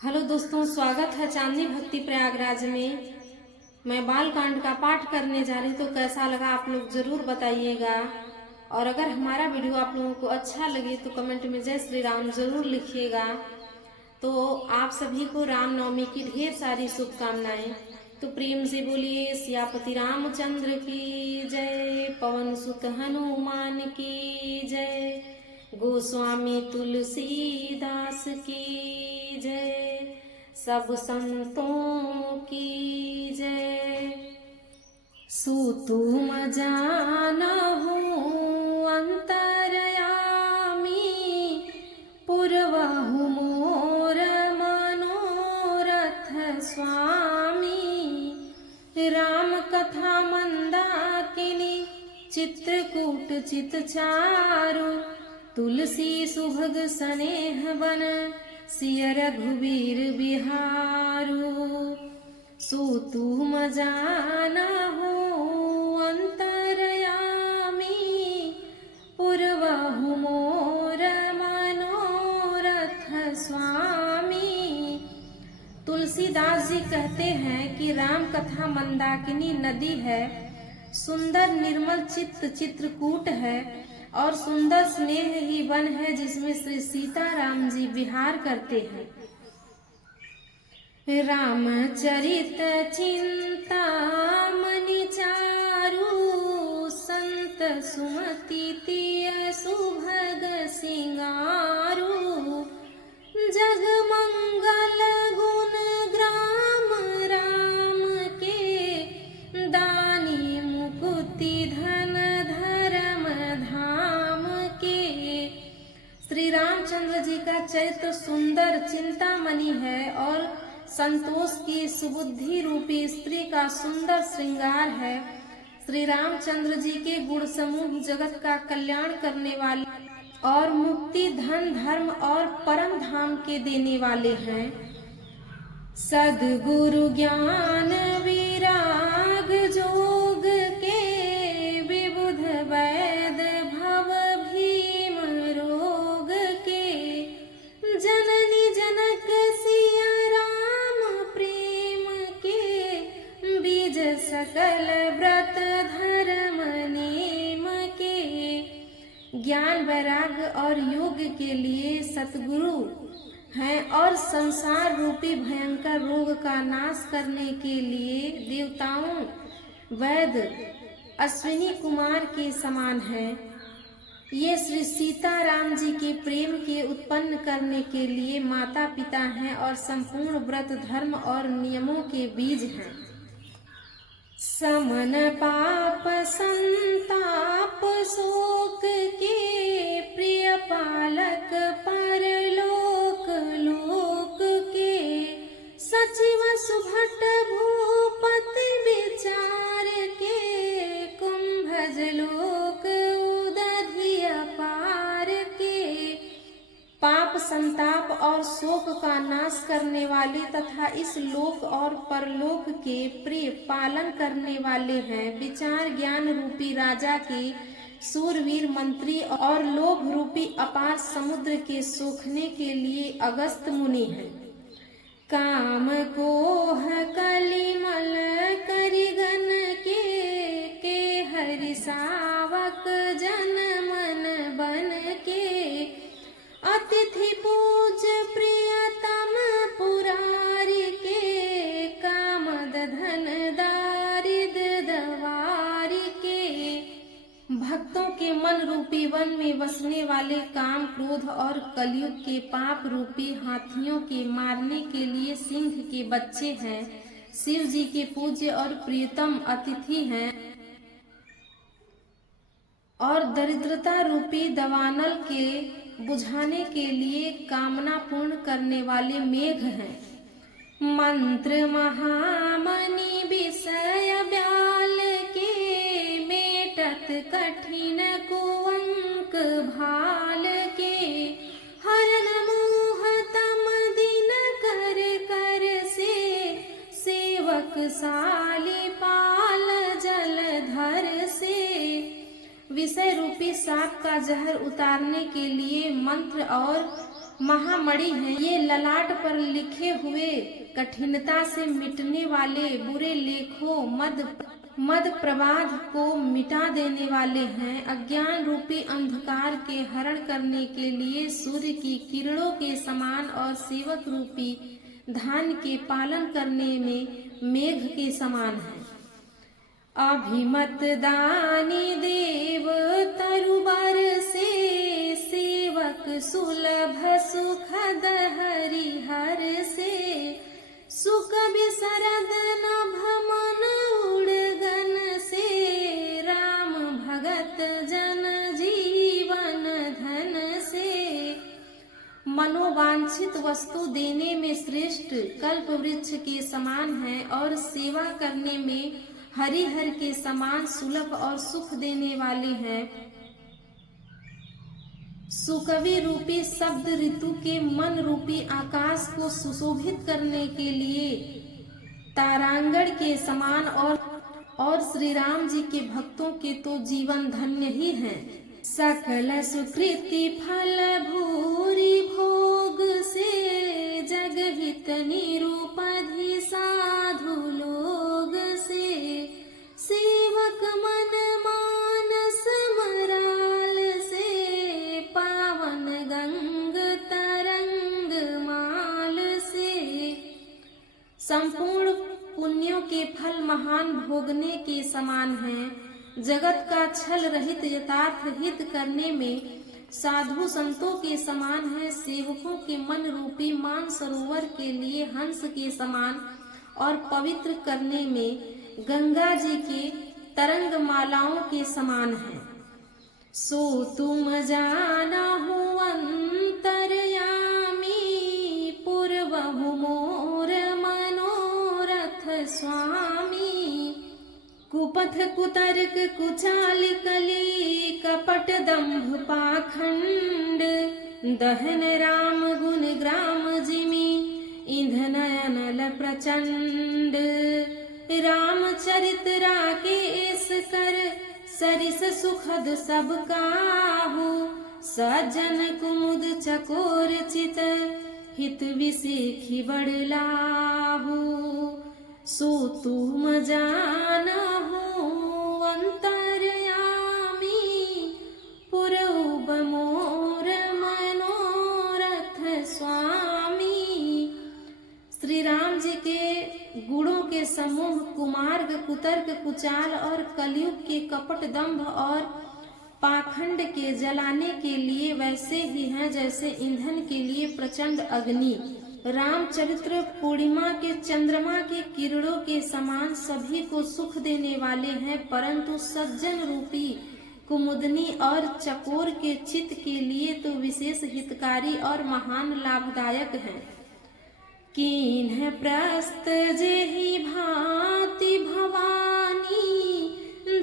Hello दोस्तों, स्वागत है चांदनी भक्ति प्रयागराज में। मैं बाल कांड का पाठ करने जा रही, तो कैसा लगा आप लोग जरूर बताइएगा। और अगर हमारा वीडियो आप लोगों को अच्छा लगे तो कमेंट में जय श्री राम जरूर लिखिएगा। तो आप सभी को रामनवमी की ढेर सारी शुभकामनाएं। तो प्रेम से बोलिए सियापति रामचंद्र की जय, पवन सुत हनुमान की जय, गोस्वामी तुलसीदास की जय, सब संतों की जय। सुतुम जानहु अंतरयामी, पुरवहु मोर मनोरथ स्वामी। राम कथा मंदाकिनी, चित्रकूट चित चारु, तुलसी सुभग सनेह बन, सिय रघुवीर बिहारू। सुतुम जानहु अंतरयामी, पुरवहु मोर मनोरथ स्वामी। तुलसीदास जी कहते हैं कि राम कथा मंदाकिनी नदी है, सुंदर निर्मल चित्त चित्रकूट है और सुंदर स्नेह ही वन है जिसमें श्री सीताराम जी विहार करते हैं। रामचरित चिंता मनि चारु, संत सुमति तिय सुभग सिंगारू। जग मंगल गुण ग्राम राम के, दानी मुकुति धन धर्म धाम के। श्री रामचंद्र जी का चरित्र सुंदर चिंतामणि है और संतोष की सुबुद्धि रूपी स्त्री का सुंदर श्रृंगार है। श्री रामचंद्र जी के गुण समूह जगत का कल्याण करने वाले और मुक्ति धन धर्म और परम धाम के देने वाले हैं। सद्गुरु ज्ञान विराग जोग के, विबुध वैद भव भीम रोग के। जननी जनक सिया राम प्रेम के, बीज सकल व्रत धर्म नेम के। ज्ञान वैराग्य और योग के लिए सतगुरु हैं और संसार रूपी भयंकर रोग का नाश करने के लिए देवताओं वैद अश्विनी कुमार के समान है। ये श्री सीताराम जी के प्रेम के उत्पन्न करने के लिए माता पिता हैं और संपूर्ण व्रत धर्म और नियमों के बीज हैं। समन पाप संताप शोक के, प्रिय पालक परलोक लोक के। सचिव सुभट भूपति विचार के, कुंभज लोक उदधि अपार के। पाप संताप और शोक का नाश करने वाले तथा इस लोक और परलोक के प्रिय पालन करने वाले हैं। विचार ज्ञान रूपी राजा के सूरवीर मंत्री और लोभ रूपी अपार समुद्र के सोखने के लिए अगस्त मुनि हैं। काम कोह कलिमल करिगन के हरि सावक जन मन बन के। अतिथि पूज प्रियतम पुरारी के, कामद धन दारिद दवारी के। भक्तों के मन रूपी वन में बसने वाले काम क्रोध और कलयुग के पाप रूपी हाथियों के मारने के लिए सिंह के बच्चे हैं। शिव जी के पूज्य और प्रियतम अतिथि हैं और दरिद्रता रूपी दवानल के बुझाने के लिए कामना पूर्ण करने वाले मेघ हैं। मंत्र महामणि विषय ब्याल के, मेटत कठिन कुअंक भाल के। हरन मोह तम दिन कर कर से, सेवक साली पाल जलधर से। विषय रूपी सांप का जहर उतारने के लिए मंत्र और महामणि हैं। ये ललाट पर लिखे हुए कठिनता से मिटने वाले बुरे लेखों मद प्रवाद को मिटा देने वाले हैं। अज्ञान रूपी अंधकार के हरण करने के लिए सूर्य की किरणों के समान और सेवक रूपी धान के पालन करने में मेघ के समान है। अभिमत दानी देव तरुबर से सेवक सुलभ सुखद हरिहर से सुख विसरद नभ मन उड़गन से राम भगत जन जीवन धन से। मनोवांछित वस्तु देने में श्रेष्ठ कल्प वृक्ष के समान है और सेवा करने में हरिहर के समान सुलभ और सुख देने वाले हैं। सुकवि रूपी शब्द ऋतु के मन रूपी आकाश को सुशोभित करने के लिए तारांगण के समान और श्री राम जी के भक्तों के तो जीवन धन्य ही हैं। सकल सुकृति फल भूरि भोग से जगहित निरूपधि साधु लोग से सेवक मन मानस मराल से पावन गंग तरंग माल से। संपूर्ण पुण्यों के फल महान भोगने के समान हैं। जगत का छल रहित यथार्थ हित करने में साधु संतों के समान है। सेवकों के मन रूपी मान सरोवर के लिए हंस के समान और पवित्र करने में गंगा जी के तरंग मालाओं के समान है। सो तुम जाना हो अंतर्यामी पूर्वहु मोर मनोरथ स्वामी। कुपथ कुतर्क कुचाल कली कपट दंभ पाखंड दहन राम गुण ग्राम जिमि ईंधन अनल प्रचंड। रामचरित राकेश कर सरिस सुखद सब काहू सज्जन कुमुद चकोर चित हित विसेखी बड़लाहू। सो तुम जानहु अंतर्यामी पुरौब मोर मनोरथ स्वामी। श्री राम जी के गुणों के समूह कुमार्ग कुतर्क कुचाल और कलयुग के कपट दंभ और पाखंड के जलाने के लिए वैसे ही हैं जैसे ईंधन के लिए प्रचंड अग्नि। रामचरित्र पूर्णिमा के चंद्रमा के किरणों के समान सभी को सुख देने वाले हैं, परंतु सज्जन रूपी कुमुदनी और चकोर के चित्त के लिए तो विशेष हितकारी और महान लाभदायक हैं। कीन्ह प्रस्त जेहि भांति भवानी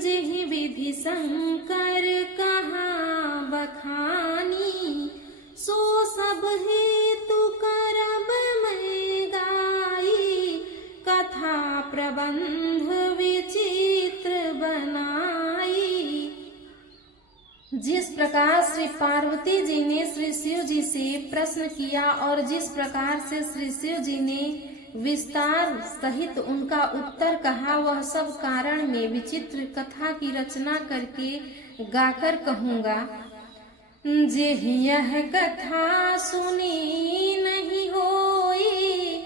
जेहि विधि शंकर कहाँ बखानी। सो सब हेतु करब मैं गाई कथा प्रबंध विचित्र बनाई। जिस प्रकार श्री पार्वती जी ने श्री शिव जी से प्रश्न किया और जिस प्रकार से श्री शिव जी ने विस्तार सहित उनका उत्तर कहा, वह सब कारण में विचित्र कथा की रचना करके गाकर कहूँगा। जेहि यह कथा सुनी नहीं होई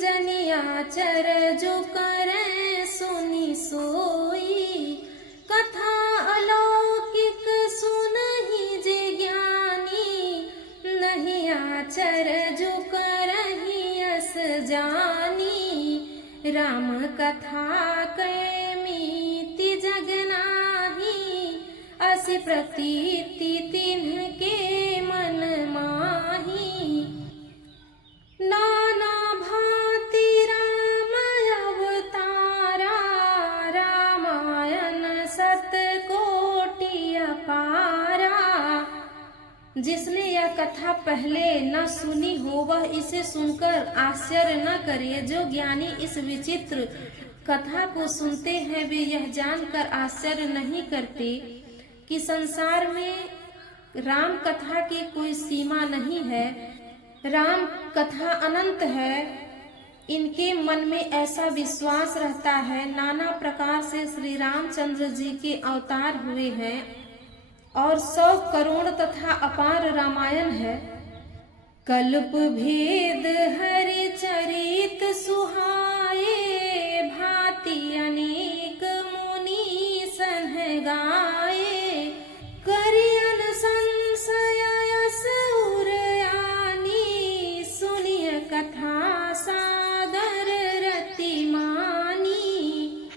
जनियाचर जो करे सुनी सोई। कथा अलौकिक सुनहि जे ज्ञानी नहीं आचर जो करहि यस जानी। राम कथा कै मीति जग नाही अस प्रतीति तिन्ह के मन माही। नाना भांति राम अवतारा रामायण सत कोटि अपारा। जिसने यह कथा पहले न सुनी हो वह इसे सुनकर आश्चर्य न करे। जो ज्ञानी इस विचित्र कथा को सुनते हैं वे यह जानकर आश्चर्य नहीं करते कि संसार में राम कथा की कोई सीमा नहीं है। राम कथा अनंत है, इनके मन में ऐसा विश्वास रहता है। नाना प्रकार से श्री रामचंद्र जी के अवतार हुए हैं और 100 करोड़ तथा अपार रामायण है। कल्प भेद हरि चरित सुहाए, भांति अनेक मुनि सन गाए। करियन संशय यस उर आनी, सुनिय कथा सादर रति मानी।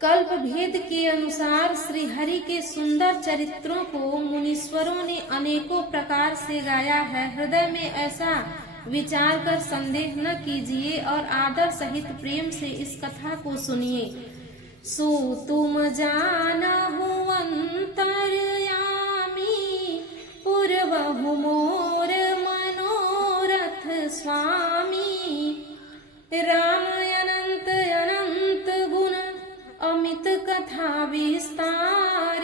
कल्प भेद के अनुसार श्री हरि के सुंदर चरित्रों को मुनीश्वरों ने अनेकों प्रकार से गाया है। हृदय में ऐसा विचार कर संदेह न कीजिए और आदर सहित प्रेम से इस कथा को सुनिए। सो तुम जानहु अंतर्यामी, पूर्वहु मोर मनोरथ स्वामी। राम अनंत अनंत गुण अमित कथा विस्तार,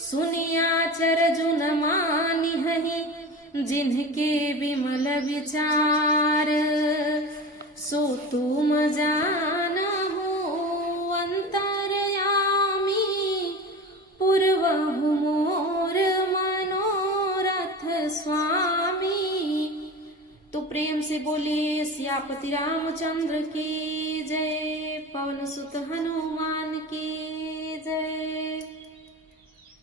सुनिया चरजुन मानिहहि जिनके विमल विचार। सो तुम जानहु अंतर्यामी, पूर्वहु मोर मनोरथ स्वामी। तो प्रेम से बोलिए सियापति रामचंद्र की जय, पवन सुत हनुमान की